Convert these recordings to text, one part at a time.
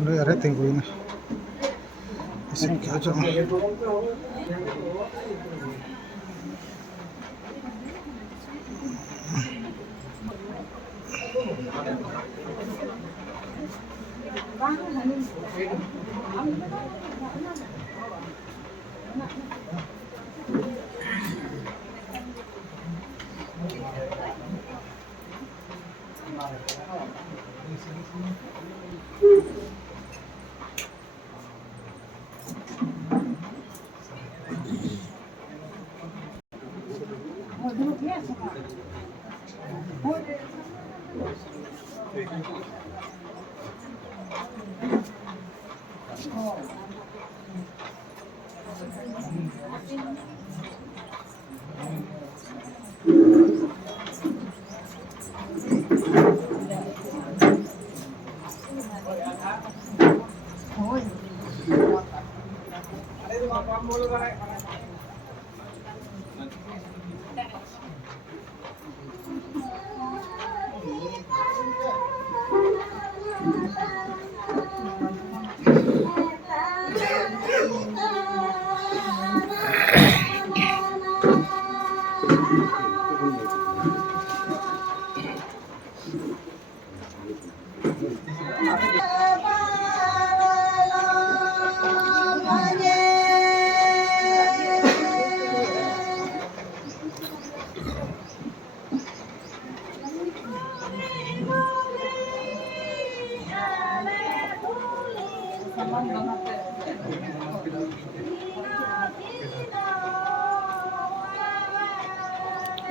Udah ada tungguin. Isip aja.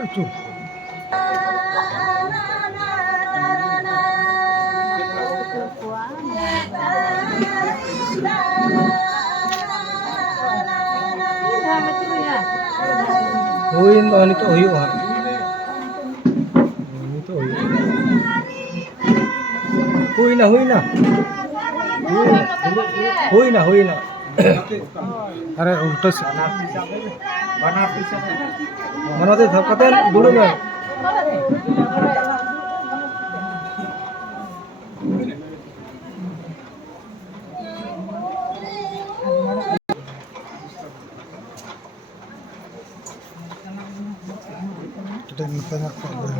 Itu. Huyin ba nito huyo ha? Nito huyo. Huy na, huy na. Huy na, huy na. अरे उल्टा से बनाते थकते दूर में kita nak apa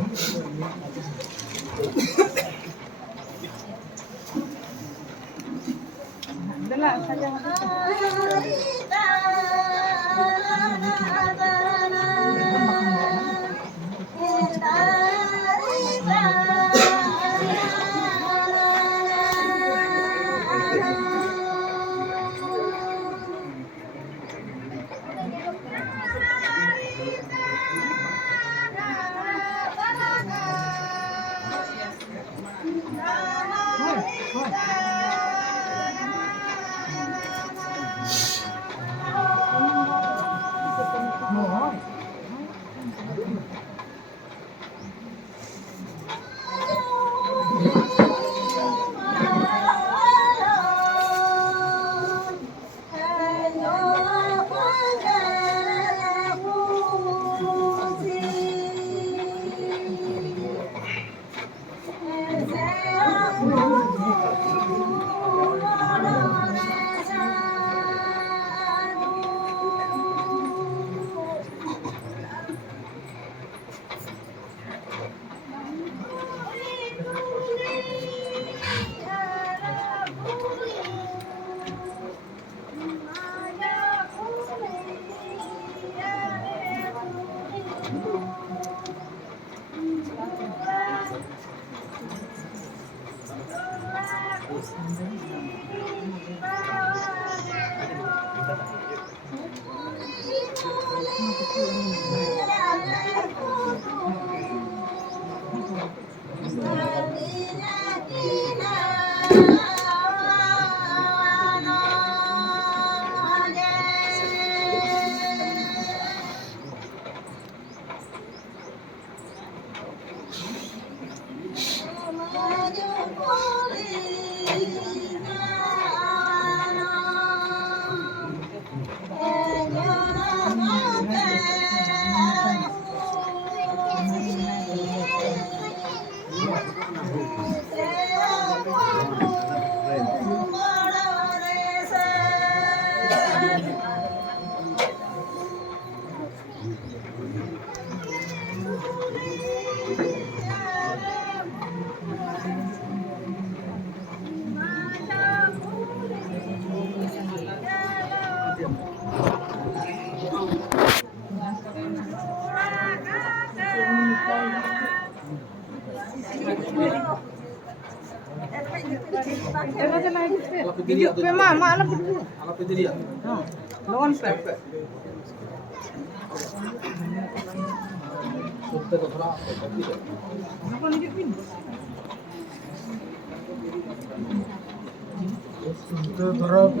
Itu terus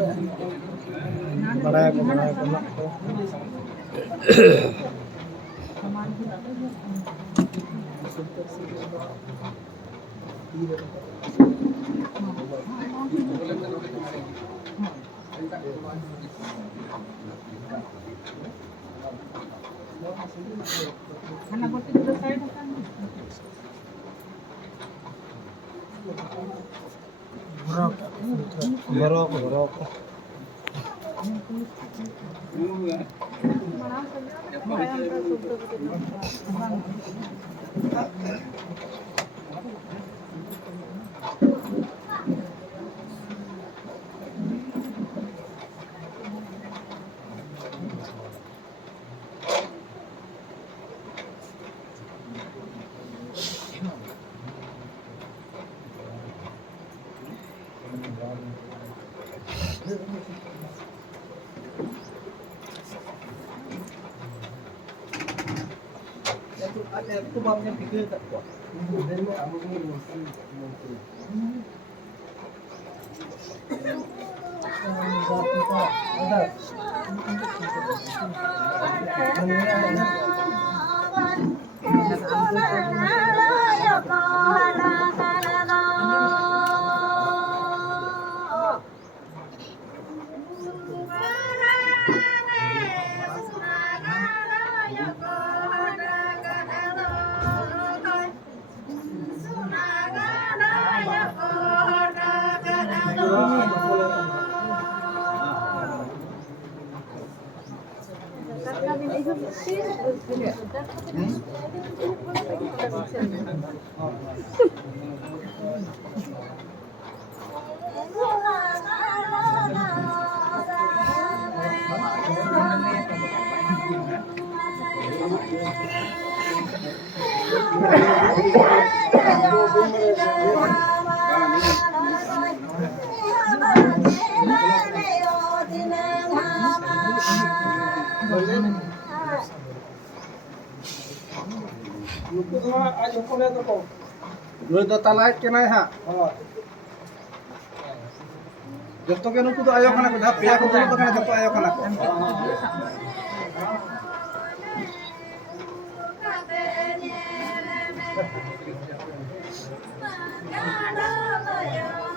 barayak ko. Borok. Itu babnya pikir tak kuat. Nuku semua ayo kau lihat tu. Dua data light kenai ha. Josto ke nuku tu ayo kana ko dah pia ko tu kana josto ayo kana ko.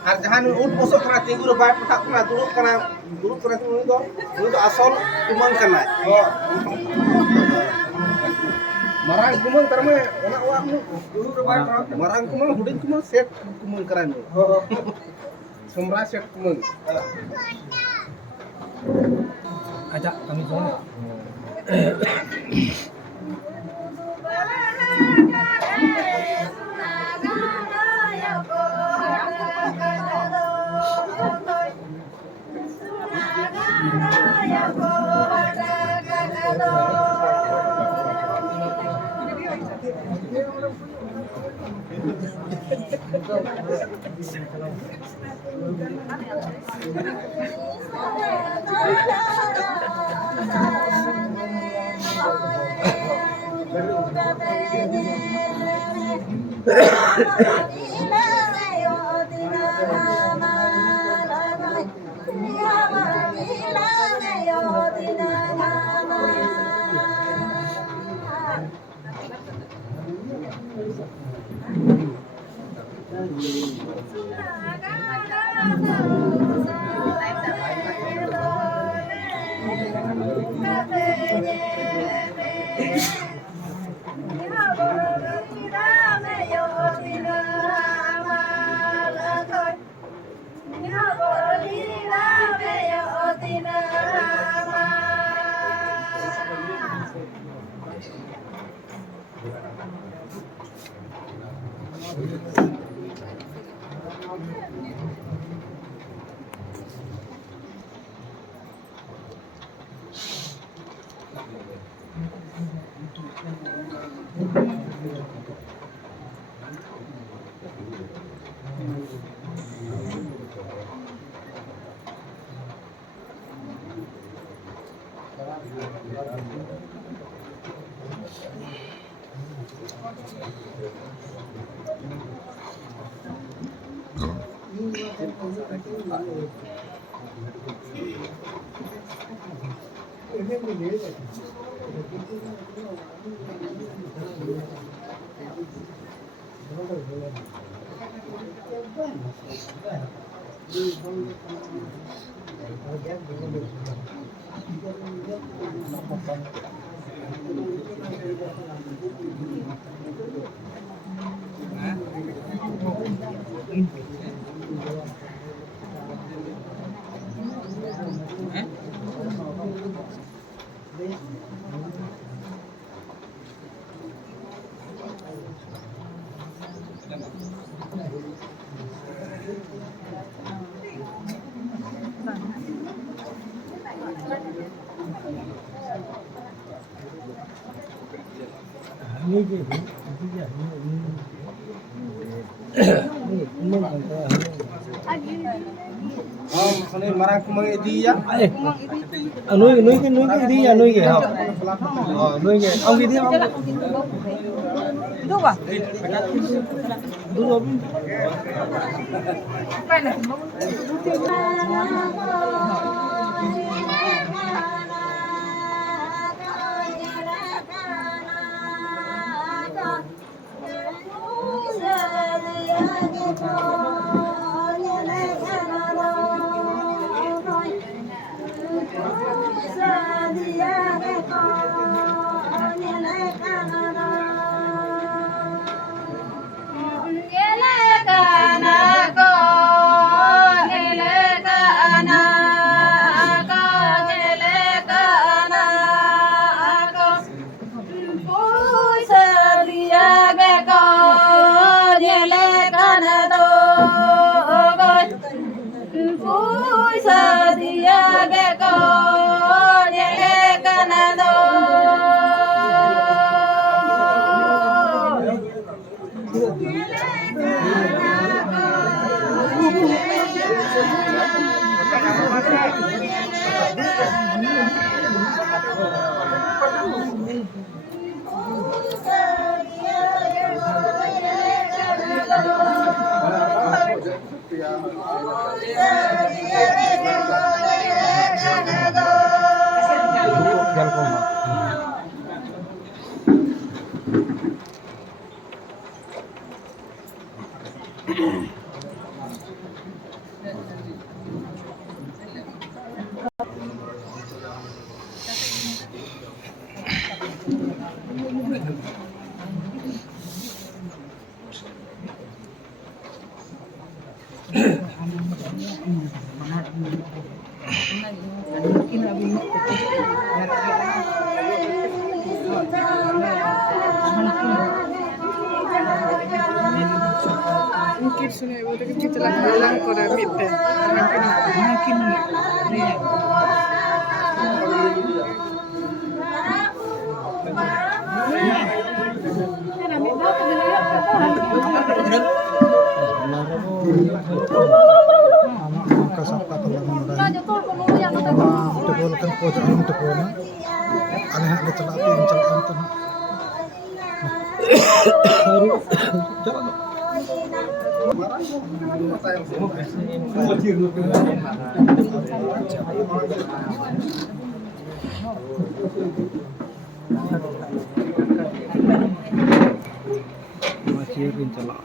Ar jahan ut posok kana tinggur bai patak kana duduk kana tu asal kumang kana. Marang kumang terme ona awak nu dulu bai marang kumang hudin kumang set kumang karan. Semra set kumang. Ajak kami sono. Ini marang kumang idi ya. nuôi nuôi cái đi nhà nuôi cái hả? Nuôi cái ông cái đi ông. Đúng à? Đúng rồi. Cái này mungkin sini udah kita lang kore mipe mungkin Kasapa kalau kan pojok tepon aneh ada celapin tuh masih celak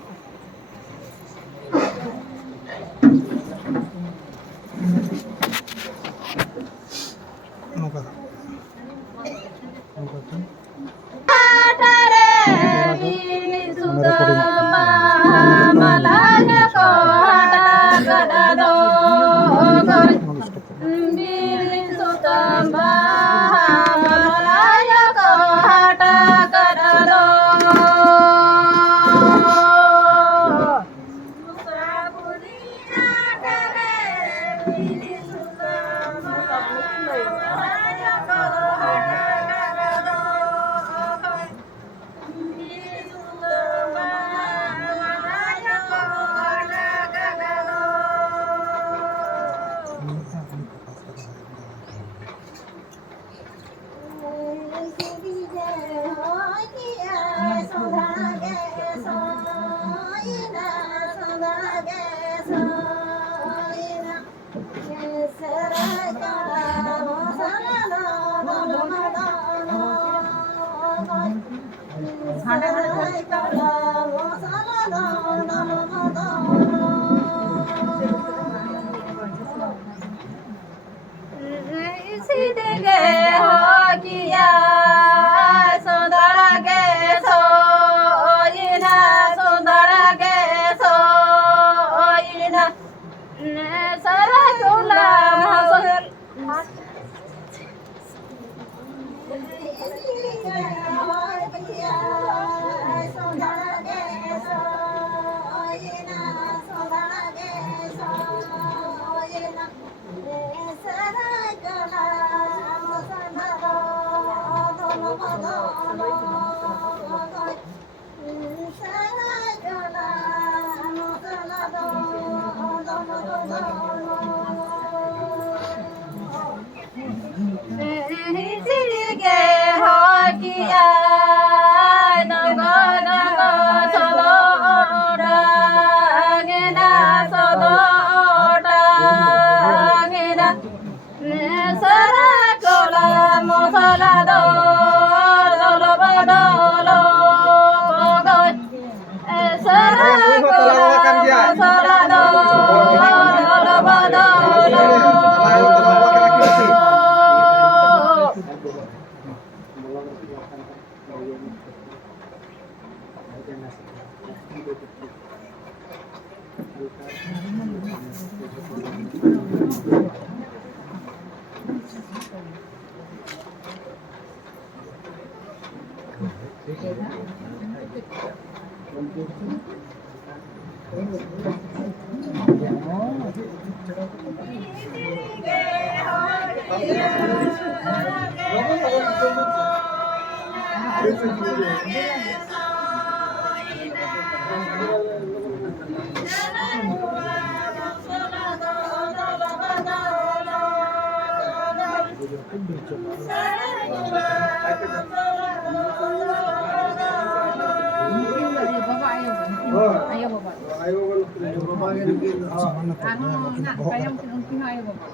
Ayaw baba. Ayaw ko yung babae rin. Ano na, kayang pinunting ayaw baba.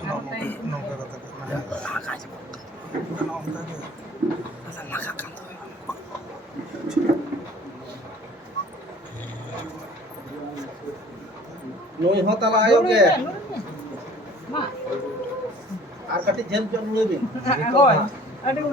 Ano tayo? Nuy hotala ayo ke. Ma. Ar kati jel jon nuy bin. Hoy. Aduh,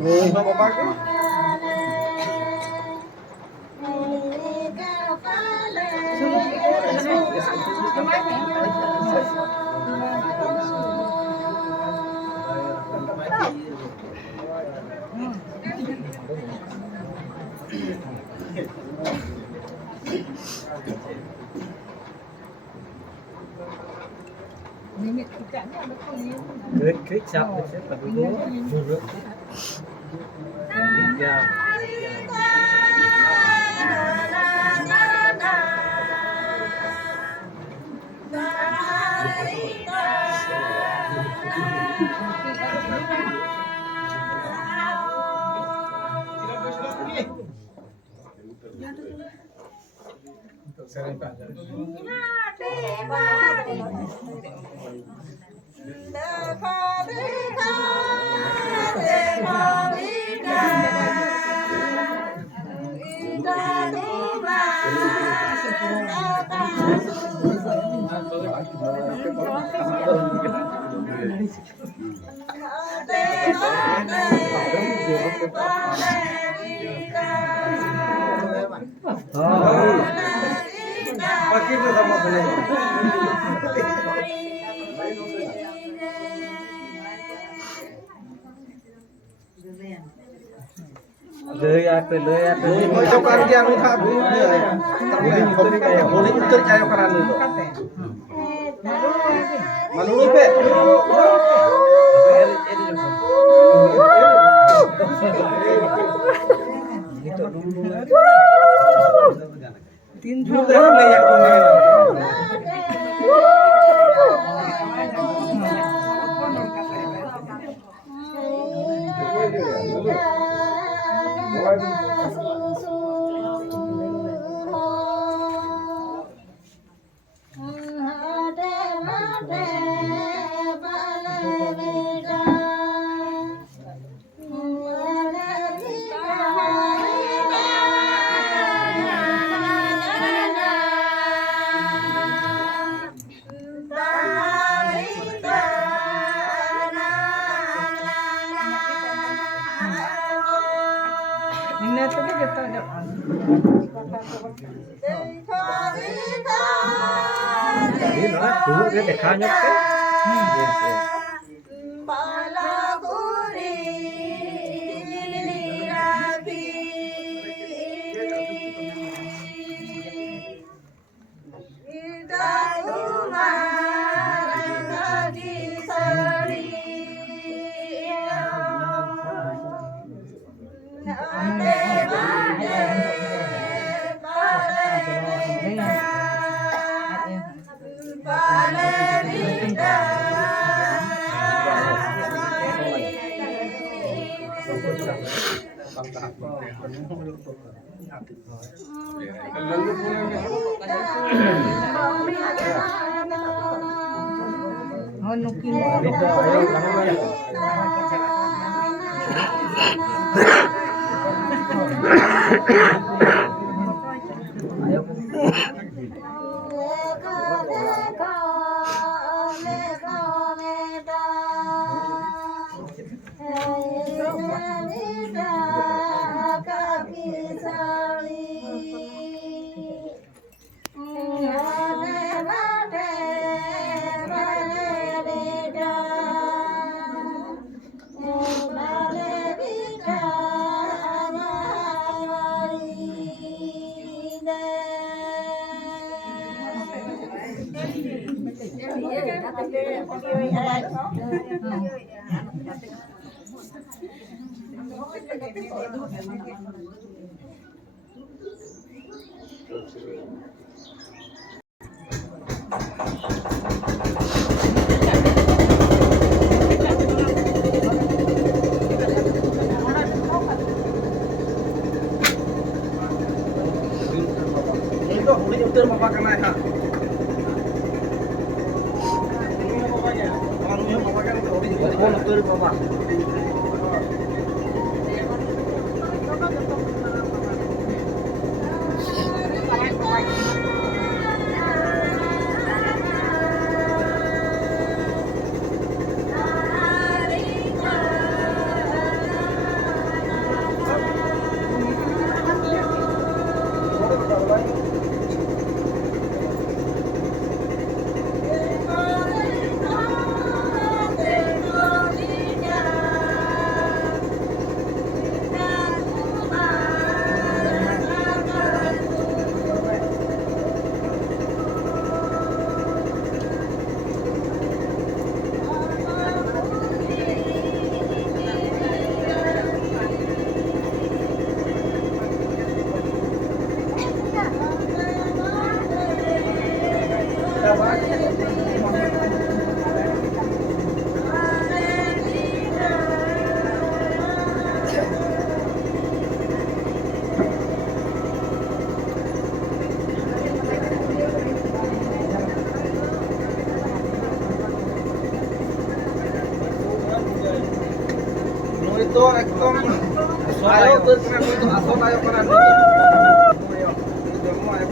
Nuy bapak ke. Sunod Minit kita ni ada kulit. Krik siap siap dulu. Dulu. Tiga. Pakai tu sama boleh. Lơi apa. Mau coba dia anu tak bu. Boleh utur cayo karan itu. Manulu pe. Tin dulu dah layak Ini tu dia tak ada. Ini nak dulu dia dekanya ke. Oh, nukin. Itu boleh utur apa kena ha. Kalau apa kan itu boleh utur apa. Itu ekdom ayo terkena itu asal ayo kana itu. Ayo. Itu mau ayo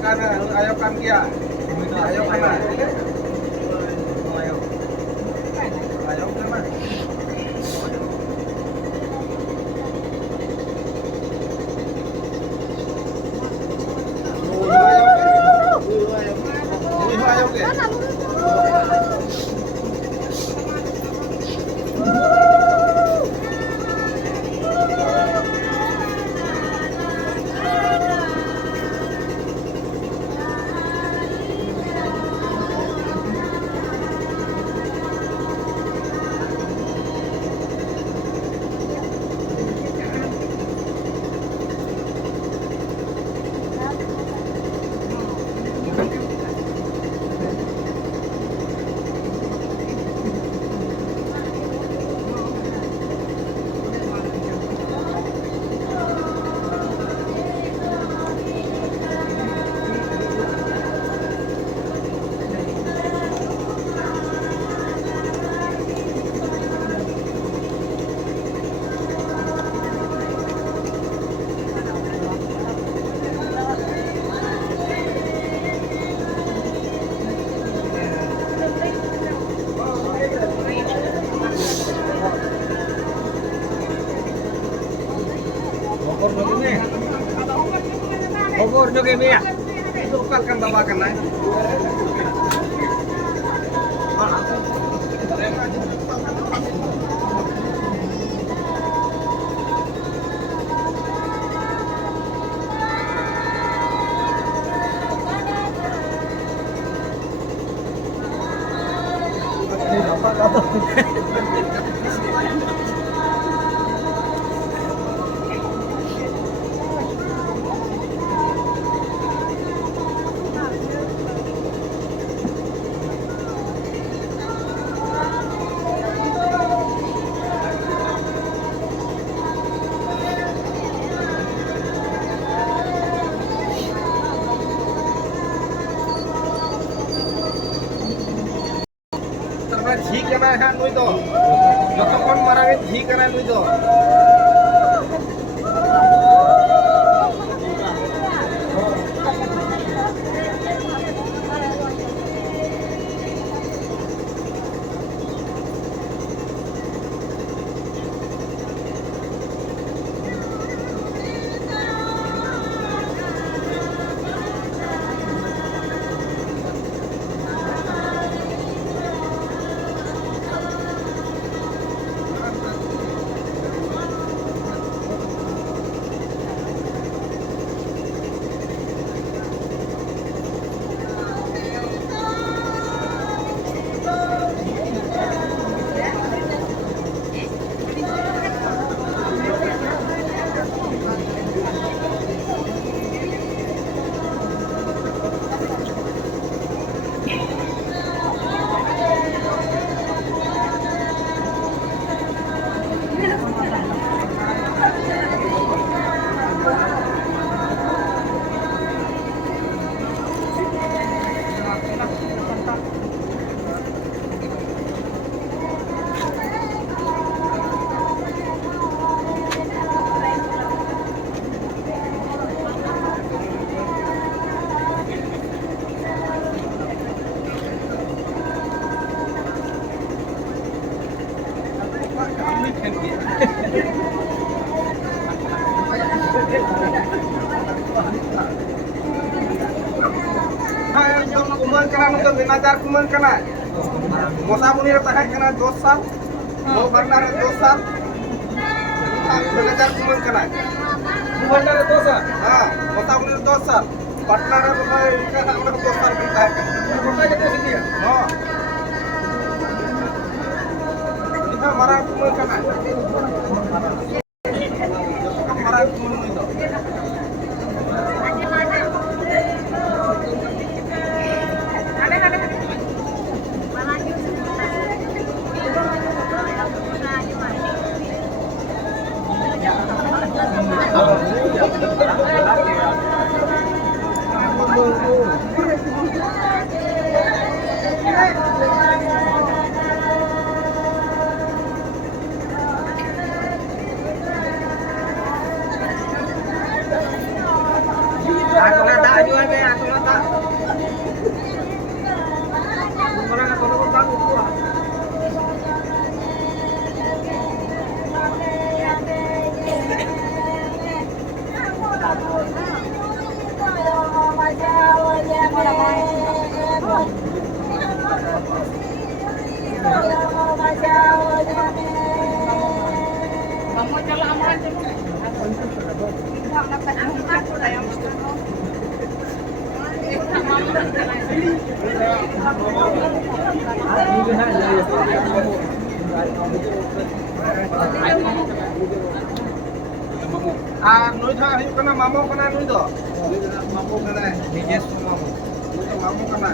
kana. Ayo kan kia. Ayo kana. Ayo. Ayo kana. Ayo ke. Bogor juga ini ya. Itu kan bawakan naik. do. Joto kon marang jhi kana nui do. Hai jom kuman kana nunggu binajar kuman kana. Mosa munir tahan kana dosar. Mau barnar dosar. Binajar kuman kana. Bandar dosa. Ah, mosa munir dosar. Partner babai kana orang dosar binajar kana. Kota itu sini ya. Oh. Kita marah kuman kana. Marah kuman itu. Aku nak juga be, aku nak. Orang aku nak tahu kuah. Kamu jalan aman dulu. Aku dapat angkat saya. Nui tha hiu kana mamo kana nui do. Mamo kana. Nije mamo. Nui mamo kana.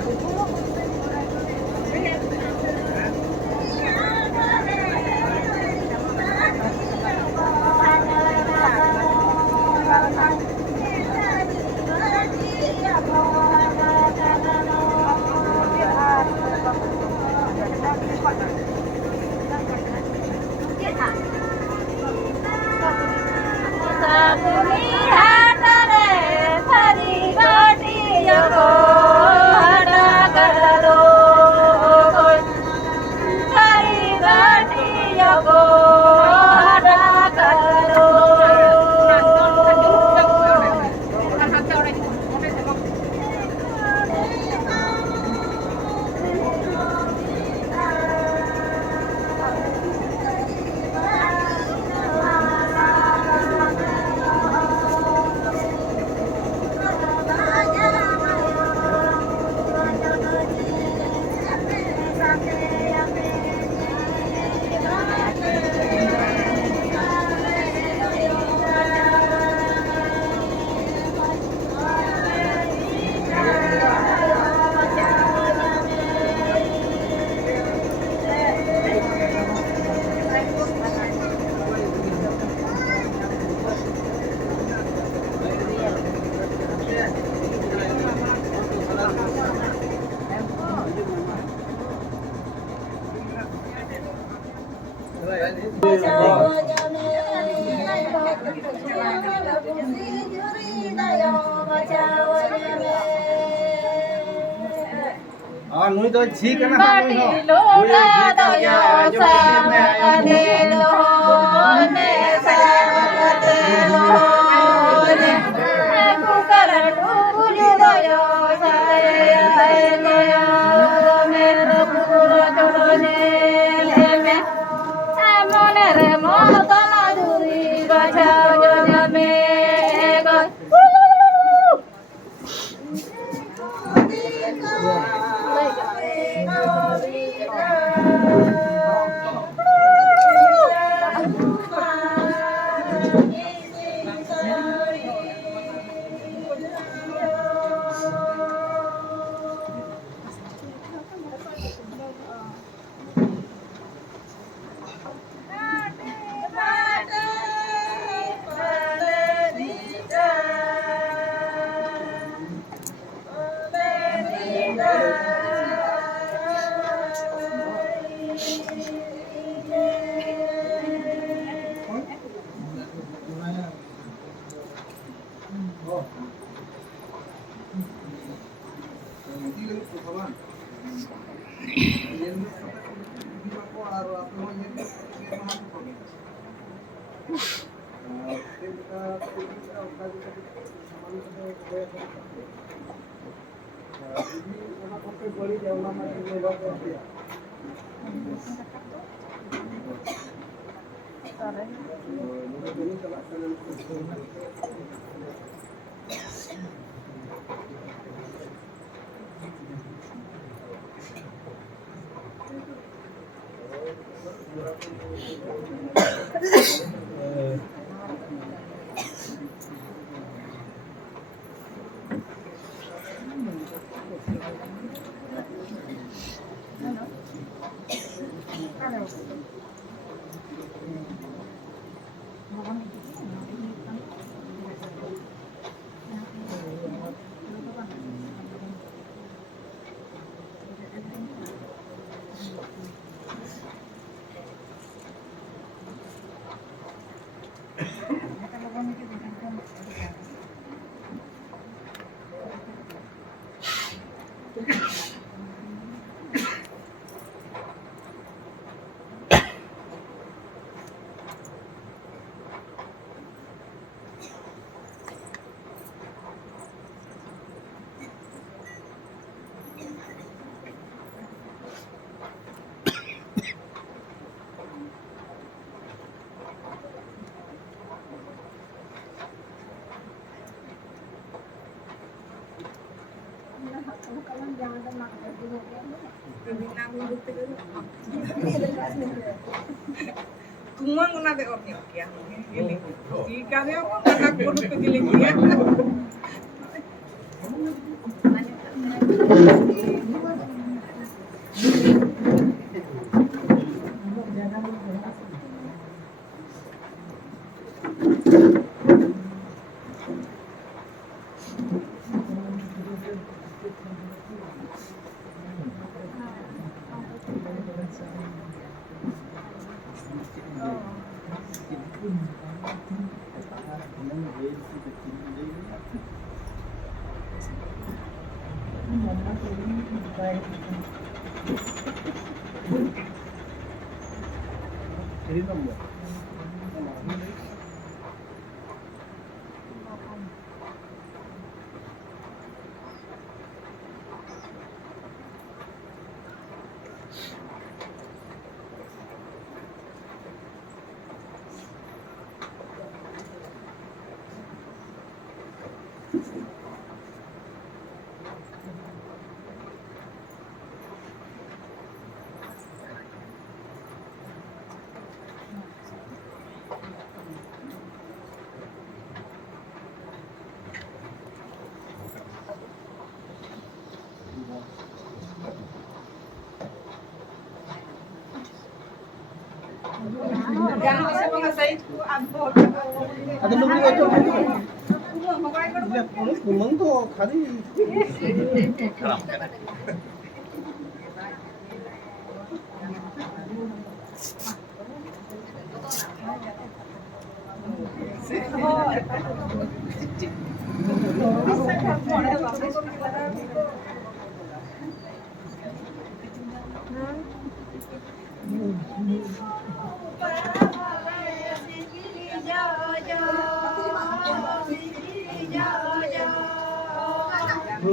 नुई तो झी के ना नुई हो लोटा दया सामने लोने सामने लोने पुकार टूरी दया सारे दया मेरे पुकार चढ़ने में मने रे मदन दूरी बचाओ जग में Kumang na de ornya kya gili di kare ko anak kudu ke gili kya Jadi nombor. jangan sa mga site ko advol Ada lu beli itu. Lihat polis kumang tuh kali.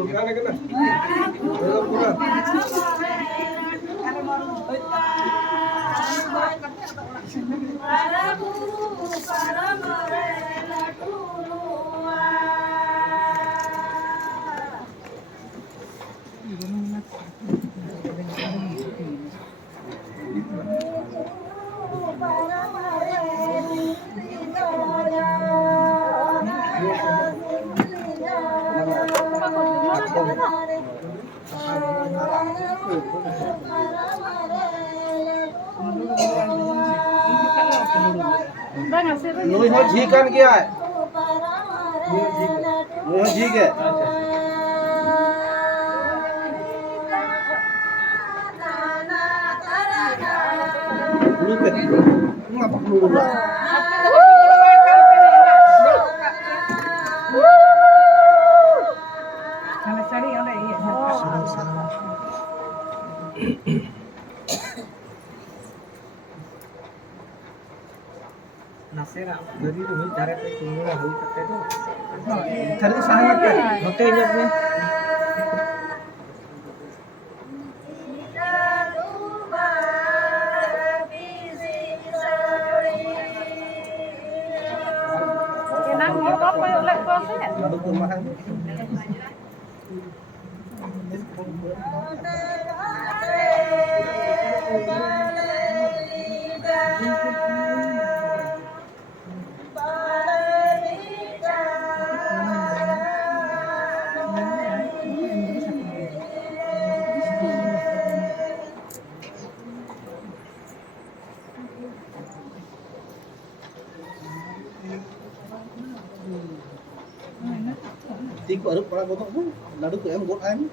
Kena kena. Dalam kurang. Nuih ho झी kan क्या है nuih ho झी के lu ke ngapa lu Kalau cari ada iya. Nasera dari itu cari pe tumura hui takte to. cari sana ke Hote nya pe. Kenang motor koyo lek kose. lalu rumahan thì có được para botok tu lalu tu em buat em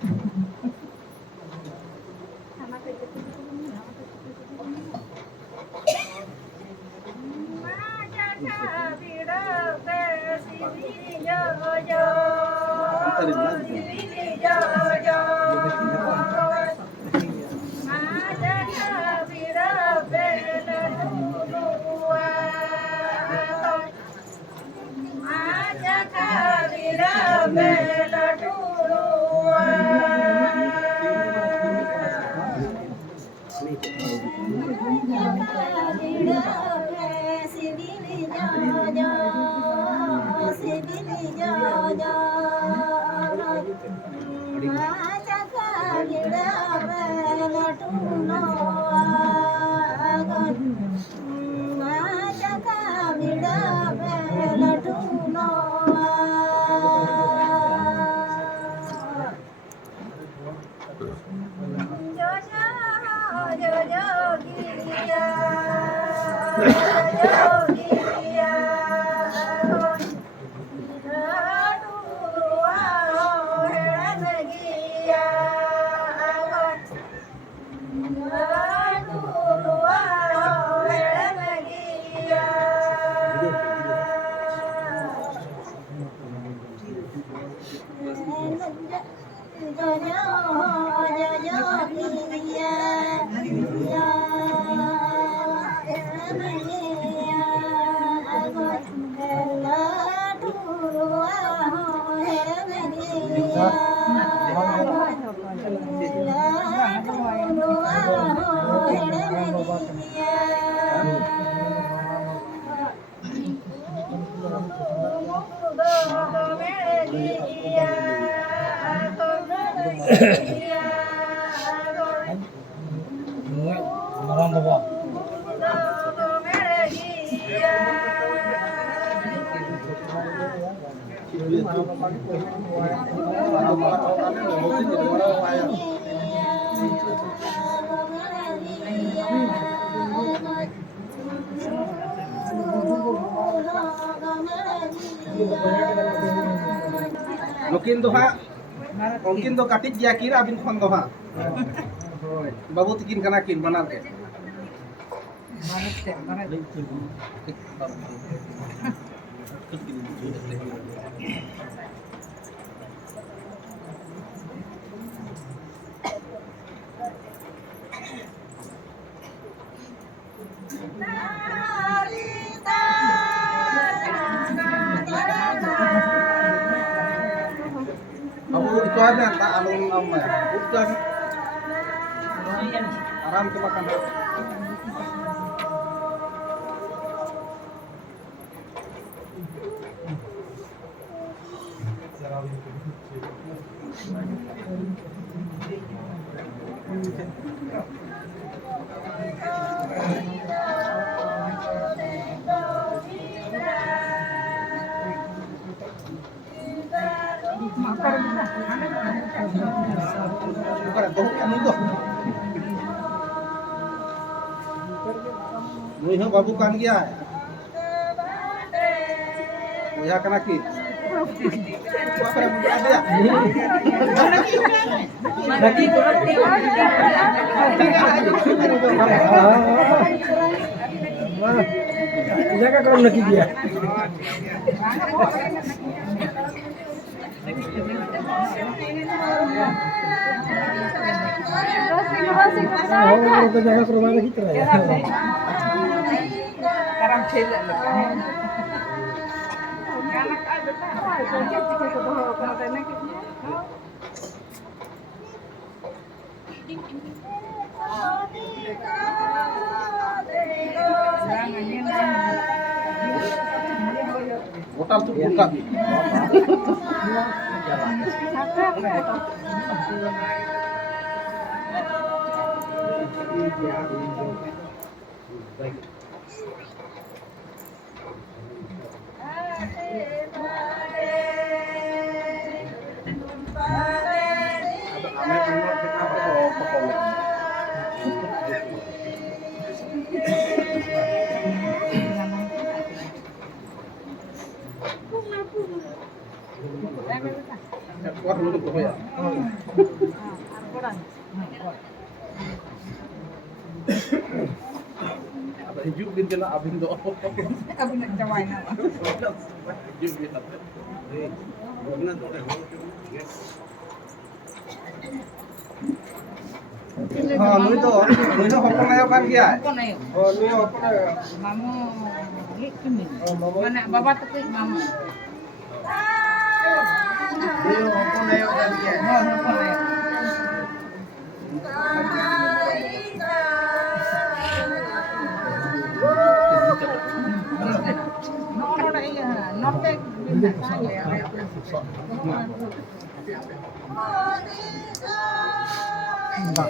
Orang bawa. Mungkin do katit dia kira abin khon do ha babu tikin kana kin banar ke Kamu itu aja tak alung ya. Udah aram ke makan. Bukan tuh kamu tuh. Nuih babu kan dia. Ya kan lagi. Apa yang ada ya? Lagi jaga kalau lagi dia. Oh, kita jaga ke rumah lagi terus ya. Sekarang cedek loh. Anak ada Hotel tuh buka. Wah, lu tuh ya. Ada hijau din kena abin do. Abin nak jawai na. Hijau din apa? Nuih tuh hopong ayo kan dia. Kon ayo. Oh, ini apa ya? Mamu lik kini. Mana baba tekik mamu. Dia hopong ayo kan dia. Kon ayo. Noro na iya, notek bisa kaya. Enggak,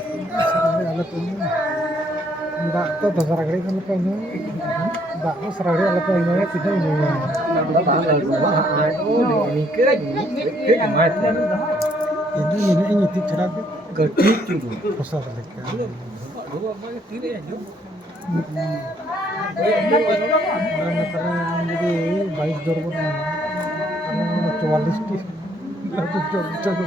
alat ini. Enggak, tuh seragri kan lepas ini. Enggak, seragri alat ini tidak ini. Oh, ini kira ini tidak gede itu besar mereka. Jadi baik dorong karena 44 ki lalu coba.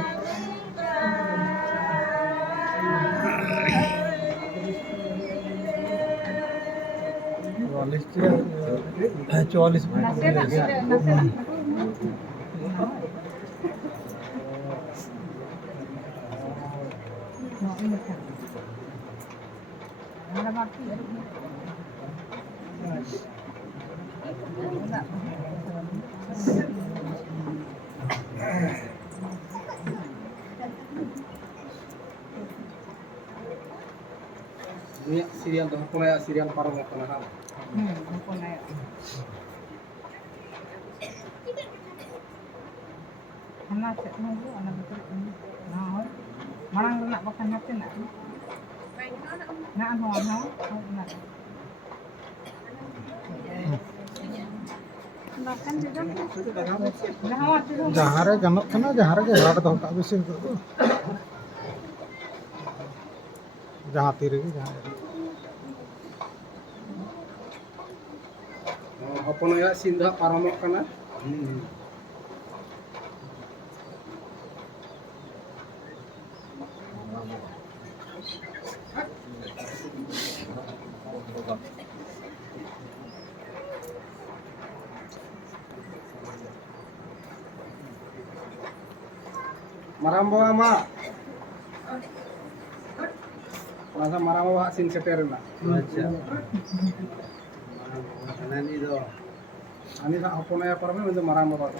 44 Ini Sirian tuh mulai Sirian parang tengah. Kon ayo. Anak cek nunggu anak betul ini. Nah, marang nak makan hati nak. Nak anu. Nak. Jahare ganok kena jahare ke rada tahu tak bisa itu. Jahatir ini jahare. Apa naya sindah paramok kana? Marang bawa mak. Masa marang bawa sin seterin lah. Ani tak apa naya parme untuk marang bawa.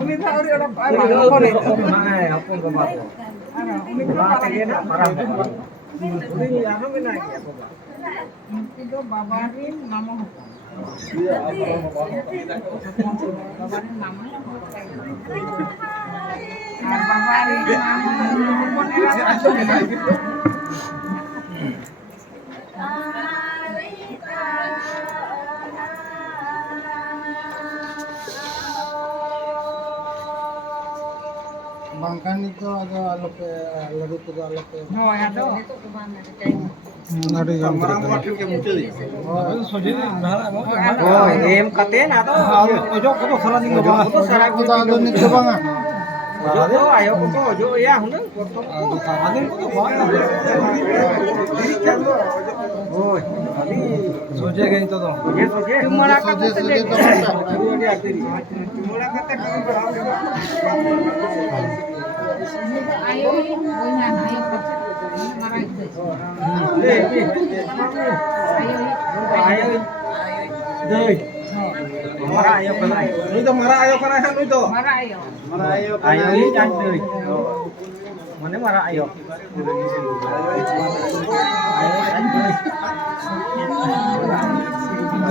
Uni tahu dia orang apa ni? Itu babarin nama babarin nama Bangkan itu ada alok lalu itu alok. Oh, ada. Ada yang Marang bawa tu yang muncul. Oh, em katen atau ojo ko salah ning ba. Itu salah kita ada nih ke bang. Ojo ayo ko ojo ya hunang. Adin ko ba. Oh, ali soje geng to to. Soje. Cuma kata Soje saja. to. Cuma kata ayo ini punya ayo marah itu. Ayo. Doi. Marah ayo kan ayo. Itu marah ayo kan ayo itu. Marah ayo. Marah ayo. Ayo ini jangan doi. Mana marah ayo.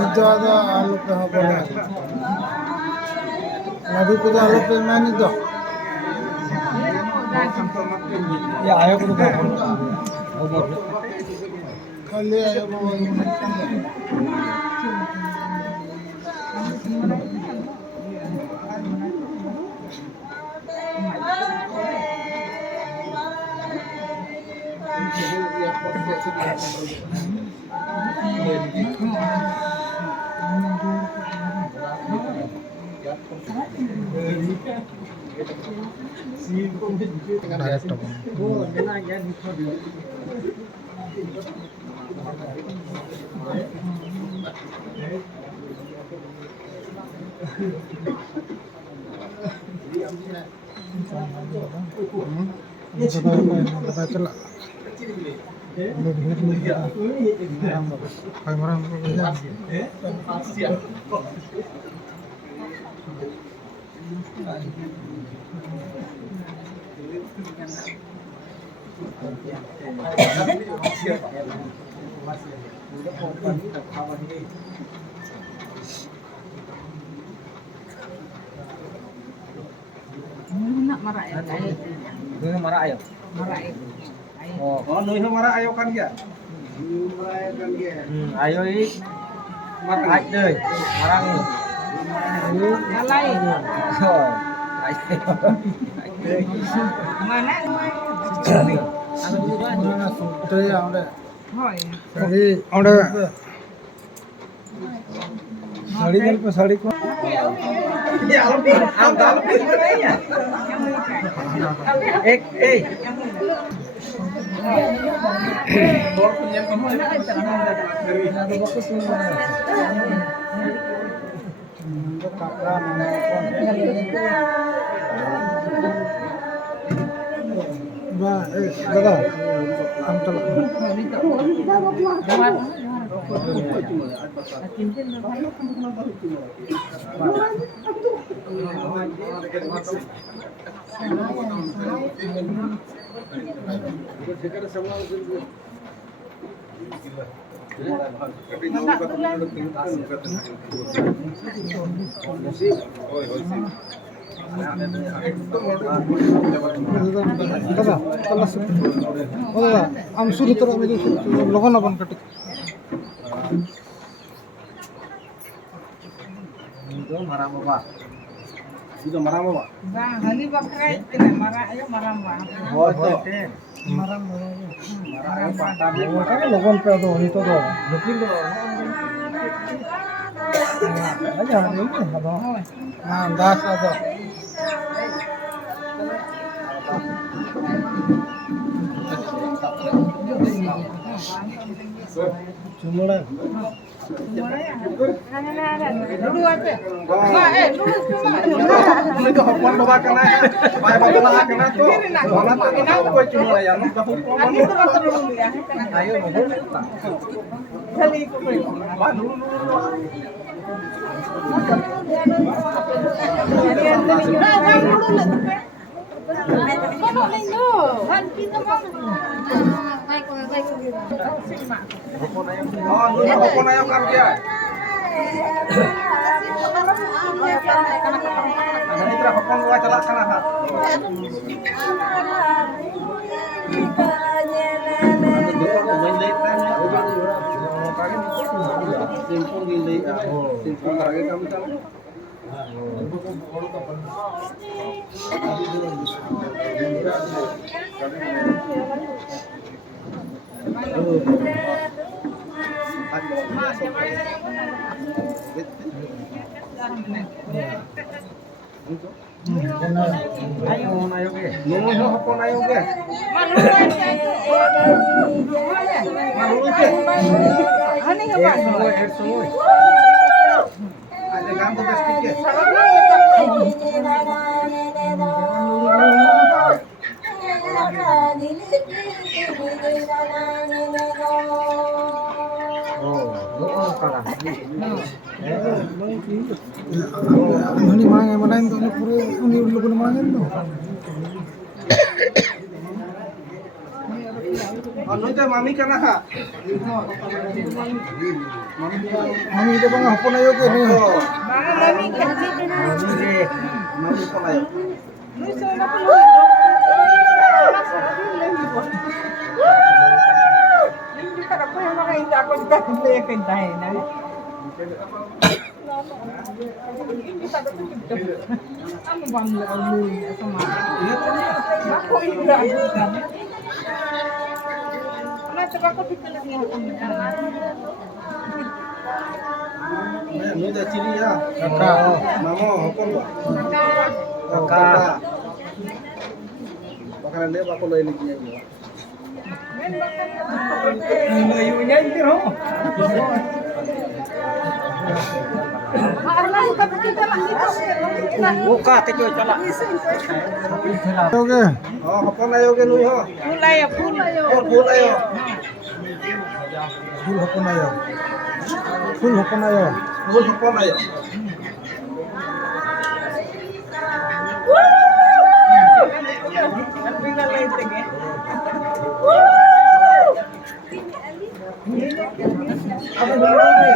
Itu ada alok apa nih? Lalu itu alok mana itu? Ya ayo ko ba. Kali ayo bawa ini. Kita celak. Marang. Nak marah ayo. Ini marah ayo. Marah ayo. Oh, Oh, nuh marah ayo kan dia. ayo ini marah doi. Marang ni. Yang lain. Rồi. Mana? Itu ya udah. Hoi. Jadi udah. Sari kan pas sari ko. Ya, lebih. Am lebih sebenarnya. Dadah. Antal. Dadah, telas. Oh dadah, am suruh terus itu logon apa ketik. Itu marah apa? Sudah marah apa? Bang, hali bakrai tidak marah ayo marah bang. Oh, itu. Marang. Marah bang. Kan logon pe do itu do. Lupin tu. Aja ini apa? Hoi. Nah, das ada. Cuma Dulu aja. Dulu Ini tuh hopon bawa kena, bawa bawa kena tuh. Mama tuh kenapa cuma ya, lu dah hopon. itu kan dulu ya. Ayo ngomong. Kali ko ko. Wah, dulu. Hopon ayo kam dia. Ini terus hopon gua celak kena ha. Simpul gili, simpul lagi kami tahu. Ayo ke. Nunggu hapon ayo ke. Malu ke. Ani nga ba? Ada gambar plastik ke. ini mana itu ini udah mana itu. Anu teh mami kana ha. Mami itu bang apa ayo ke nih. Mami kan. Mami pun ayo. Ini udah ciri ya. Kakak. Mamo, hopon ba? Kakak. Bakalan dia bakal lain lagi ya. Layunya itu roh. Buka tejo celak. Oke. Oh, hopon ayo ke nuy ho. Pulay ya pul. Oh, pul ayo. Full hapon ayo. Full hapon ayo. Pul hopon ayo. Apa dulu ni?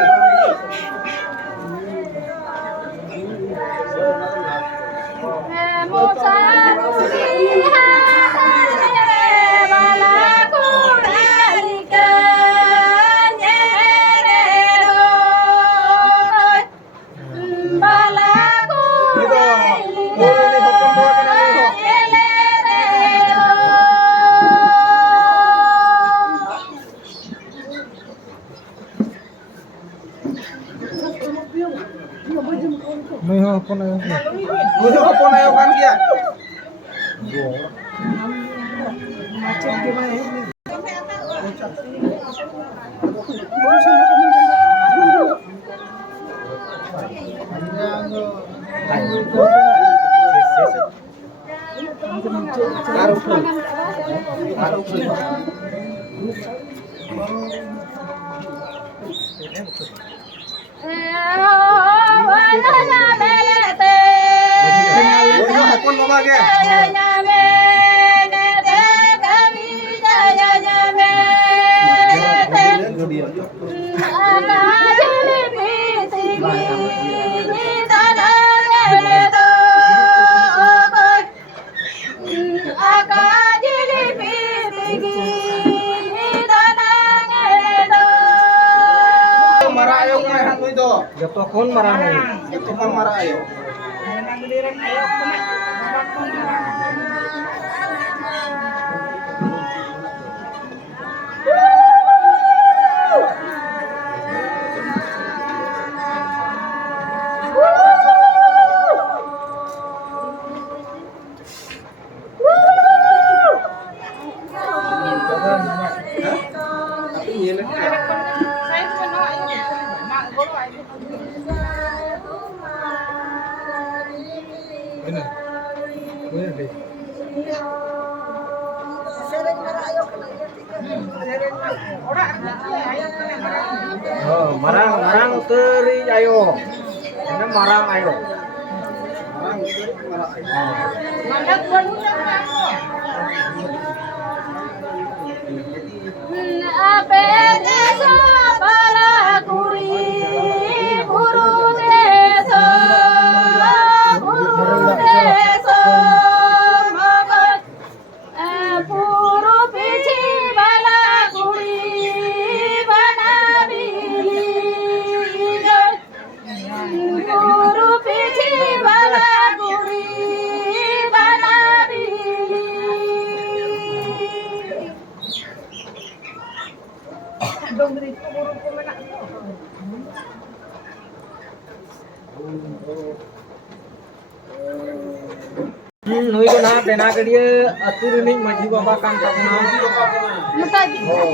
Nuy hapon ayo. Nuy hopon ayo kan dia. Hopon mama ke. Marah ayo ke hanu itu. Joto kon marang. Itu kan marah ayo. Ini. Ini deh. Oh, marang teri ayo. Ini marang ayo. Marang itu marang ayo. Mandat barunya apa desa balakuri buru desa makat buru pici balakuri banabili buru pici balakuri banabili dong itu buru pemenak Nui ko na pena kadiya atur ni maji baba kan tapna. Mutagi. Oh.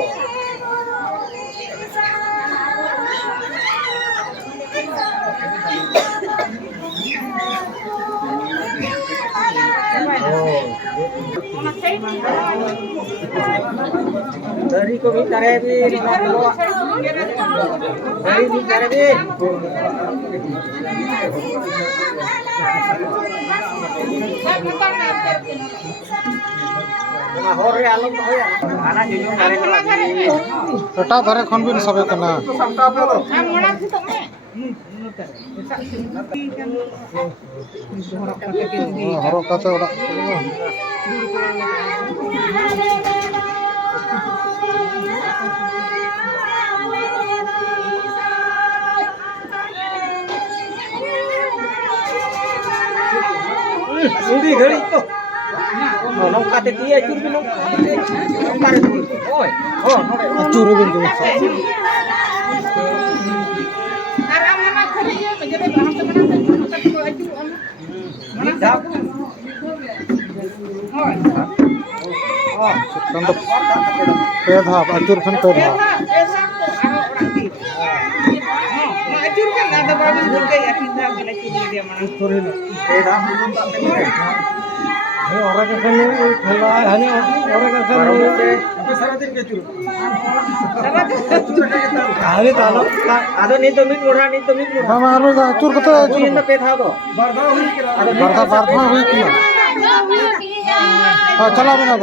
Dari ko minta rebi, dari minta rebi. Hore alum to ya. Ana jujur dari lagi. Eta dhare khon bin sabe kana. Itu sampai apa lo? Horok kate orak. Sudi gari to. Nong kate tiya chur bin nong kare tu. Oi. Oh, nore. Acur bin tu. Kandap. Pedha acur khan pedha. Orang kan khela hanya orang kan Apa saratin ke curu? hari talo Ada ni to mit murha ni to mit murha. sama aru acur kate acur. Ini pe tha to. Barda hui kira. bartha bartha hui kina. चला बिना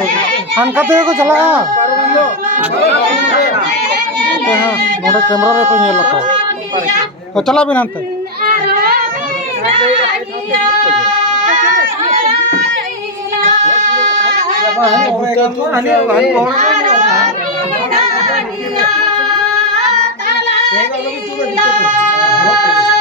अनकाते को चला हाँ नोडे camera रे पे nail को चला बिना अंत Tengok lagi tu kan.